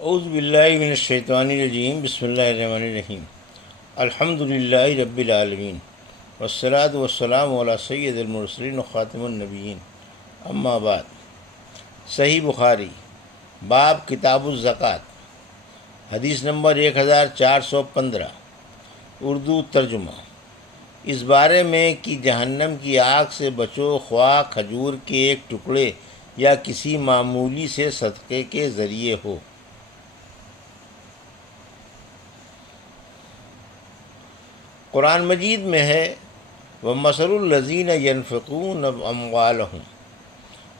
اعوذ باللہ من الشیطان الرجیم، بسم اللہ الرحمن الرحیم۔ الحمد للہ رب العالمین، والصلاة والسلام علی سید المرسلین و خاتم النبیین، اما بعد۔ صحیح بخاری، باب کتاب الزکوٰۃ، حدیث نمبر 1415، اردو ترجمہ۔ اس بارے میں کہ جہنم کی آگ سے بچو، خواہ کھجور کے ایک ٹکڑے یا کسی معمولی سے صدقے کے ذریعے ہو۔ قرآن مجید میں ہے وَمَثَلُ الَّذِينَ يَنْفِقُونَ أَمْوَالَهُمْ،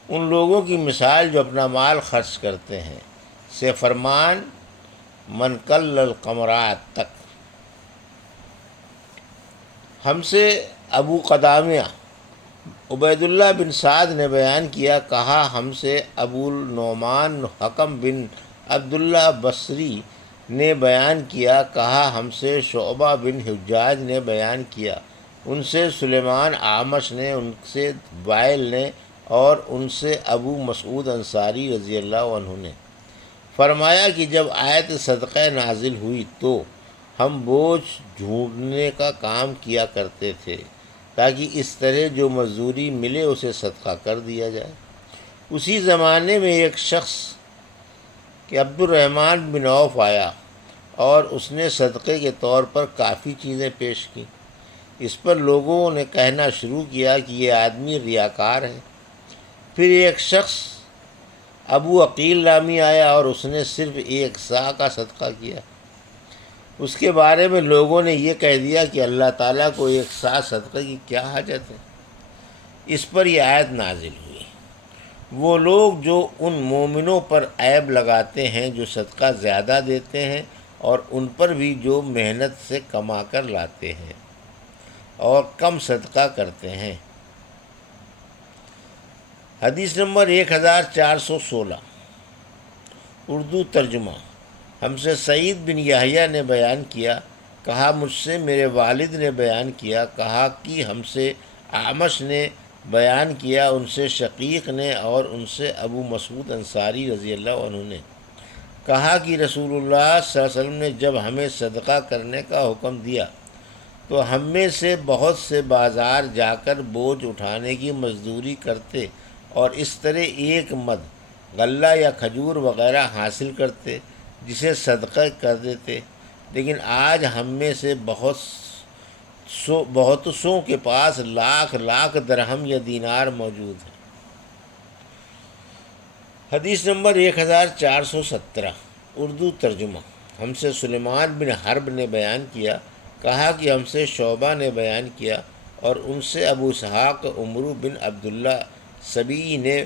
ان لوگوں کی مثال جو اپنا مال خرچ کرتے ہیں، سے فرمان من کل القمرات تک۔ ہم سے ابو قدامہ عبید اللہ بن سعد نے بیان کیا، کہا ہم سے ابو النعمان حکم بن عبداللہ بصری نے بیان کیا، کہا ہم سے شعبہ بن حجاج نے بیان کیا، ان سے سلیمان اعمش نے، ان سے وائل نے، اور ان سے ابو مسعود انصاری رضی اللہ عنہ نے فرمایا کہ جب آیت صدقہ نازل ہوئی تو ہم بوجھ ڈھونڈنے کا کام کیا کرتے تھے، تاکہ اس طرح جو مزدوری ملے اسے صدقہ کر دیا جائے۔ اسی زمانے میں ایک شخص کہ عبد الرحمن بن عوف آیا اور اس نے صدقے کے طور پر کافی چیزیں پیش کیں۔ اس پر لوگوں نے کہنا شروع کیا کہ یہ آدمی ریاکار ہے۔ پھر ایک شخص ابو عقیل نامی آیا اور اس نے صرف ایک صاع کا صدقہ کیا۔ اس کے بارے میں لوگوں نے یہ کہہ دیا کہ اللہ تعالیٰ کو ایک صاع صدقے کی کیا حاجت ہے۔ اس پر یہ آیت نازل ہوئی، وہ لوگ جو ان مومنوں پر عیب لگاتے ہیں جو صدقہ زیادہ دیتے ہیں، اور ان پر بھی جو محنت سے کما کر لاتے ہیں اور کم صدقہ کرتے ہیں۔ حدیث نمبر 1416، اردو ترجمہ۔ ہم سے سعید بن یحییٰ نے بیان کیا، کہا مجھ سے میرے والد نے بیان کیا، کہا کہ ہم سے اعمش نے بیان کیا، ان سے شقیق نے، اور ان سے ابو مسعود انصاری رضی اللہ عنہ نے کہا کہ رسول اللہ صلی اللہ علیہ وسلم نے جب ہمیں صدقہ کرنے کا حکم دیا تو ہم میں سے بہت سے بازار جا کر بوجھ اٹھانے کی مزدوری کرتے اور اس طرح ایک مد غلہ یا کھجور وغیرہ حاصل کرتے جسے صدقہ کر دیتے، لیکن آج ہم میں سے بہتوں کے پاس لاکھ لاکھ درہم یا دینار موجود ہیں۔ حدیث نمبر 1417، اردو ترجمہ۔ ہم سے سلیمان بن حرب نے بیان کیا، کہا کہ ہم سے شعبہ نے بیان کیا، اور ان سے ابو اسحاق عمرو بن عبداللہ سبیعی نے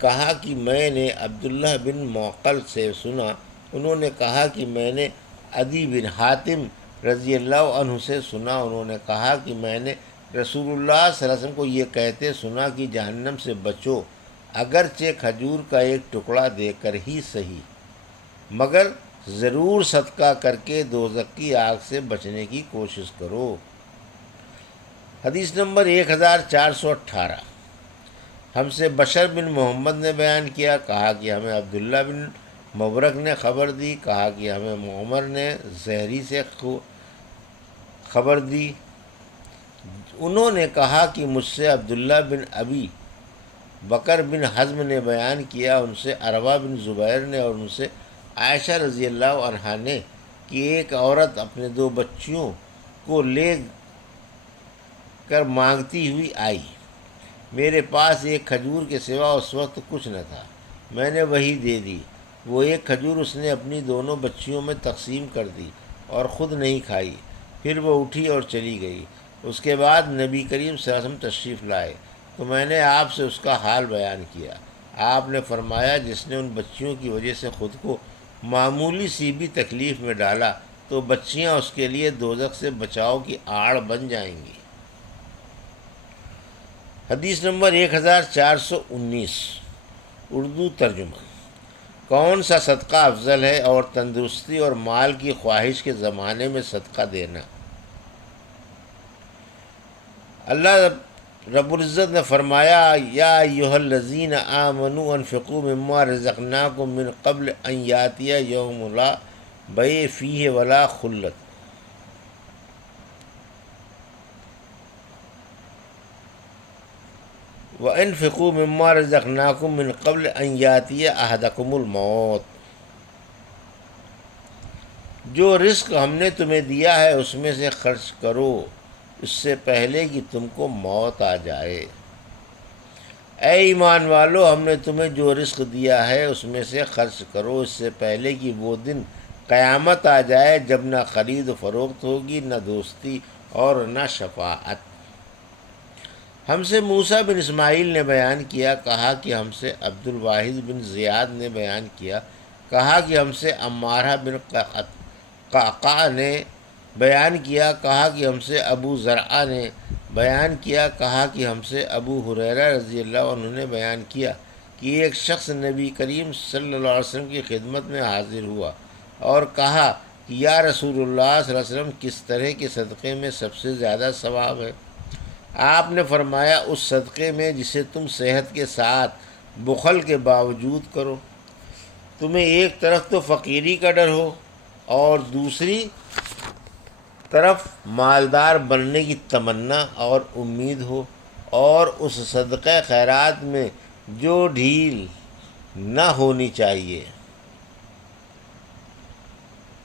کہا کہ میں نے عبداللہ بن معقل سے سنا، انہوں نے کہا کہ میں نے عدی بن حاتم رضی اللہ عنہ سے سنا، انہوں نے کہا کہ میں نے رسول اللہ صلی اللہ علیہ وسلم کو یہ کہتے سنا کہ جہنم سے بچو، اگرچہ کھجور کا ایک ٹکڑا دے کر ہی صحیح، مگر ضرور صدقہ کر کے دوزخ کی آگ سے بچنے کی کوشش کرو۔ حدیث نمبر 1418، ہم سے بشر بن محمد نے بیان کیا، کہا کہ ہمیں عبداللہ بن مبرک نے خبر دی، کہا کہ ہمیں معمر نے زہری سے خبر دی، انہوں نے کہا کہ مجھ سے عبداللہ بن ابی بکر بن حزم نے بیان کیا، ان سے عروہ بن زبیر نے، اور ان سے عائشہ رضی اللہ عنہا نے کہ ایک عورت اپنے 2 بچیوں کو لے کر مانگتی ہوئی آئی، میرے پاس ایک کھجور کے سوا اس وقت کچھ نہ تھا، میں نے وہی دے دی، وہ ایک کھجور اس نے اپنی دونوں بچیوں میں تقسیم کر دی اور خود نہیں کھائی، پھر وہ اٹھی اور چلی گئی۔ اس کے بعد نبی کریم صلی اللہ علیہ وسلم تشریف لائے تو میں نے آپ سے اس کا حال بیان کیا، آپ نے فرمایا جس نے ان بچیوں کی وجہ سے خود کو معمولی سی بھی تکلیف میں ڈالا تو بچیاں اس کے لیے دوزخ سے بچاؤ کی آڑ بن جائیں گی۔ حدیث نمبر 1419، اردو ترجمہ۔ کون سا صدقہ افضل ہے، اور تندرستی اور مال کی خواہش کے زمانے میں صدقہ دینا؟ اللہ رب العزت نے فرمایا یا ایھا الذین آمنوا انفقوا مما رزقناکم من قبل ان یاتی یوم لا بیع فیہ ولا خلت، وانفقوا مما رزقناکم من قبل ان یاتی احدکم الموت، جو رزق ہم نے تمہیں دیا ہے اس میں سے خرچ کرو اس سے پہلے کہ تم کو موت آ جائے۔ اے ایمان والو، ہم نے تمہیں جو رزق دیا ہے اس میں سے خرچ کرو اس سے پہلے کہ وہ دن قیامت آ جائے جب نہ خرید و فروخت ہوگی، نہ دوستی اور نہ شفاعت۔ ہم سے موسیٰ بن اسماعیل نے بیان کیا، کہا کہ ہم سے عبد الواحد بن زیاد نے بیان کیا، کہا کہ ہم سے عمارہ بن قعقاع نے بیان کیا، کہا کہ ہم سے ابو زرعہ نے بیان کیا، کہا کہ ہم سے ابو ہریرہ رضی اللہ عنہ نے بیان کیا کہ ایک شخص نبی کریم صلی اللہ علیہ وسلم کی خدمت میں حاضر ہوا اور کہا کہ یا رسول اللہ صلی اللہ علیہ وسلم، کس طرح کے صدقے میں سب سے زیادہ ثواب ہے؟ آپ نے فرمایا اس صدقے میں جسے تم صحت کے ساتھ بخل کے باوجود کرو، تمہیں ایک طرف تو فقیری کا ڈر ہو اور دوسری طرف مالدار بننے کی تمنا اور امید ہو، اور اس صدقہ خیرات میں جو ڈھیل نہ ہونی چاہیے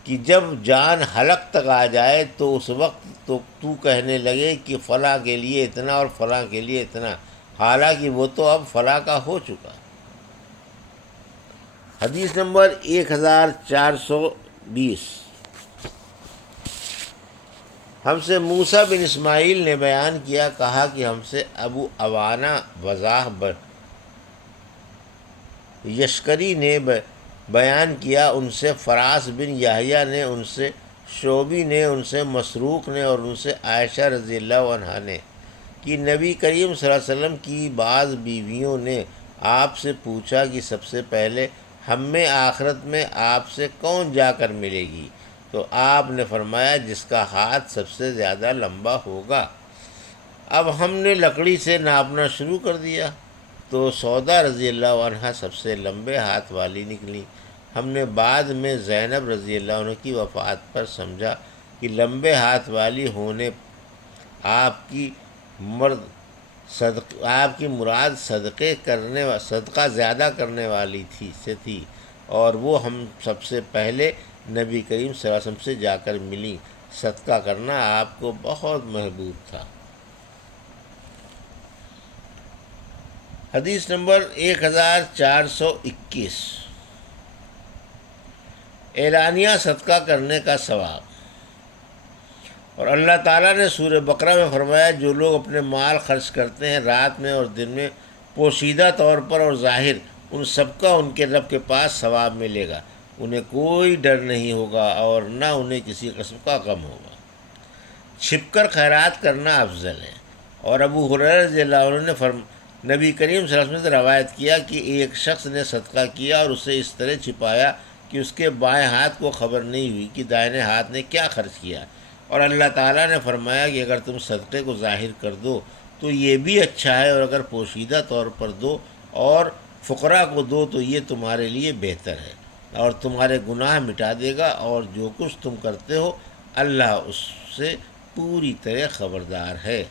کہ جب جان حلق تک آ جائے تو اس وقت تو کہنے لگے کہ فلاں کے لیے اتنا اور فلاں کے لیے اتنا، حالانکہ وہ تو اب فلاں کا ہو چکا۔ حدیث نمبر 1420۔ ہم سے موسیٰ بن اسماعیل نے بیان کیا، کہا کہ ہم سے ابو عوانہ وضاح یشکری نے بیان کیا، ان سے فراس بن یحییٰ نے، ان سے شعبی نے، ان سے مسروق نے اور ان سے عائشہ رضی اللہ عنہا نے کہ نبی کریم صلی اللہ علیہ وسلم کی بعض بیویوں نے آپ سے پوچھا کہ سب سے پہلے ہم میں آخرت میں آپ سے کون جا کر ملے گی؟ تو آپ نے فرمایا جس کا ہاتھ سب سے زیادہ لمبا ہوگا۔ اب ہم نے لکڑی سے ناپنا شروع کر دیا تو سودا رضی اللہ عنہا سب سے لمبے ہاتھ والی نکلی۔ ہم نے بعد میں زینب رضی اللہ عنہ کی وفات پر سمجھا کہ لمبے ہاتھ والی ہونے آپ کی مراد صدقہ زیادہ کرنے والی تھی اور وہ ہم سب سے پہلے نبی کریم صلی اللہ علیہ وسلم سے جا کر ملی۔ صدقہ کرنا آپ کو بہت محبوب تھا۔ حدیث نمبر 1421۔ اعلانیہ صدقہ کرنے کا ثواب۔ اور اللہ تعالیٰ نے سورہ بقرہ میں فرمایا جو لوگ اپنے مال خرچ کرتے ہیں رات میں اور دن میں پوشیدہ طور پر اور ظاہر، ان سب کا ان کے رب کے پاس ثواب ملے گا، انہیں کوئی ڈر نہیں ہوگا اور نہ انہیں کسی قسم کا غم ہوگا۔ چھپ کر خیرات کرنا افضل ہے۔ اور ابو ہریرہ رضی اللہ عنہ نے نبی کریم صلی اللہ علیہ وسلم سے روایت کیا کہ ایک شخص نے صدقہ کیا اور اسے اس طرح چھپایا کہ اس کے بائیں ہاتھ کو خبر نہیں ہوئی کہ دائیں ہاتھ نے کیا خرچ کیا، اور اللہ تعالیٰ نے فرمایا کہ اگر تم صدقے کو ظاہر کر دو تو یہ بھی اچھا ہے، اور اگر پوشیدہ طور پر دو اور فقراء کو دو تو یہ تمہارے لیے بہتر ہے، اور تمہارے گناہ مٹا دے گا، اور جو کچھ تم کرتے ہو اللہ اس سے پوری طرح خبردار ہے۔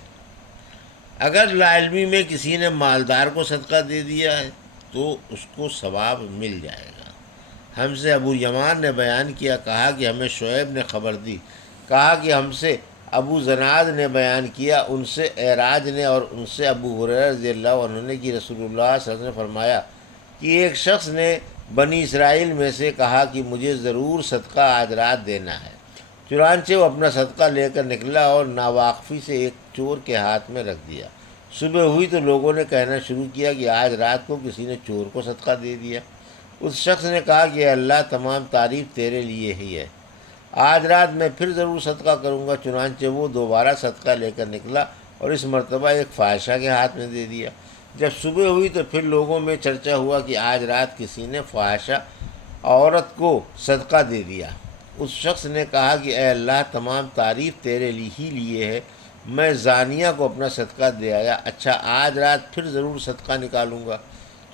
اگر لا علمی میں کسی نے مالدار کو صدقہ دے دیا ہے تو اس کو ثواب مل جائے گا۔ ہم سے ابو یمان نے بیان کیا، کہا کہ ہمیں شعیب نے خبر دی، کہا کہ ہم سے ابو زناد نے بیان کیا، ان سے اعراج نے اور ان سے ابو ہریرہ رضی اللہ عنہ نے کہ رسول اللہ صلی اللہ علیہ وسلم نے فرمایا کہ ایک شخص نے بنی اسرائیل میں سے کہا کہ مجھے ضرور صدقہ آج رات دینا ہے، چنانچہ وہ اپنا صدقہ لے کر نکلا اور ناواقفی سے ایک چور کے ہاتھ میں رکھ دیا۔ صبح ہوئی تو لوگوں نے کہنا شروع کیا کہ آج رات کو کسی نے چور کو صدقہ دے دیا۔ اس شخص نے کہا کہ اے اللہ، تمام تعریف تیرے لیے ہی ہے، آج رات میں پھر ضرور صدقہ کروں گا۔ چنانچہ وہ دوبارہ صدقہ لے کر نکلا اور اس مرتبہ ایک فاحشہ کے ہاتھ میں دے دیا۔ جب صبح ہوئی تو پھر لوگوں میں چرچا ہوا کہ آج رات کسی نے فاحشہ عورت کو صدقہ دے دیا۔ اس شخص نے کہا کہ اے اللہ، تمام تعریف تیرے ہی لیے ہے، میں زانیہ کو اپنا صدقہ دے آیا، اچھا آج رات پھر ضرور صدقہ نکالوں گا۔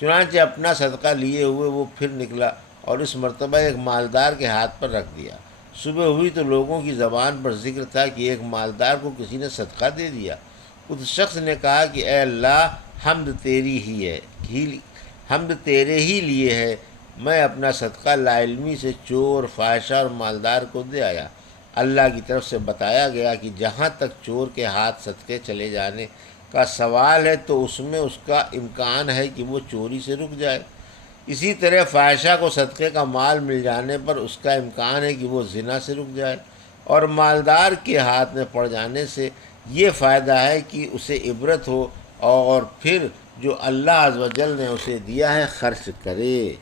چنانچہ اپنا صدقہ لیے ہوئے وہ پھر نکلا اور اس مرتبہ ایک مالدار کے ہاتھ پر رکھ دیا۔ صبح ہوئی تو لوگوں کی زبان پر ذکر تھا کہ ایک مالدار کو کسی نے صدقہ دے دیا۔ اس شخص نے کہا کہ اے اللہ، حمد تیری ہی ہے، حمد تیرے ہی لیے ہے، میں اپنا صدقہ لا علمی سے چور، فاحشہ اور مالدار کو دے آیا۔ اللہ کی طرف سے بتایا گیا کہ جہاں تک چور کے ہاتھ صدقے چلے جانے کا سوال ہے تو اس میں اس کا امکان ہے کہ وہ چوری سے رک جائے، اسی طرح فاحشہ کو صدقے کا مال مل جانے پر اس کا امکان ہے کہ وہ زنا سے رک جائے، اور مالدار کے ہاتھ میں پڑ جانے سے یہ فائدہ ہے کہ اسے عبرت ہو اور پھر جو اللہ عز و جل نے اسے دیا ہے خرچ کرے۔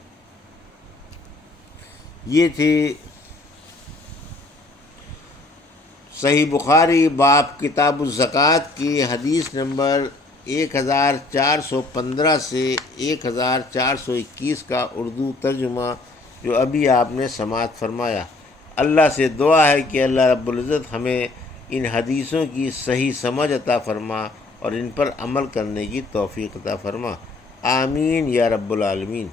یہ تھی صحیح بخاری باب کتاب الزکوٰۃ کی حدیث نمبر 1415 سے 1421 کا اردو ترجمہ جو ابھی آپ نے سماعت فرمایا۔ اللہ سے دعا ہے کہ اللہ رب العزت ہمیں ان حدیثوں کی صحیح سمجھ عطا فرما اور ان پر عمل کرنے کی توفیق عطا فرما، آمین یا رب العالمین۔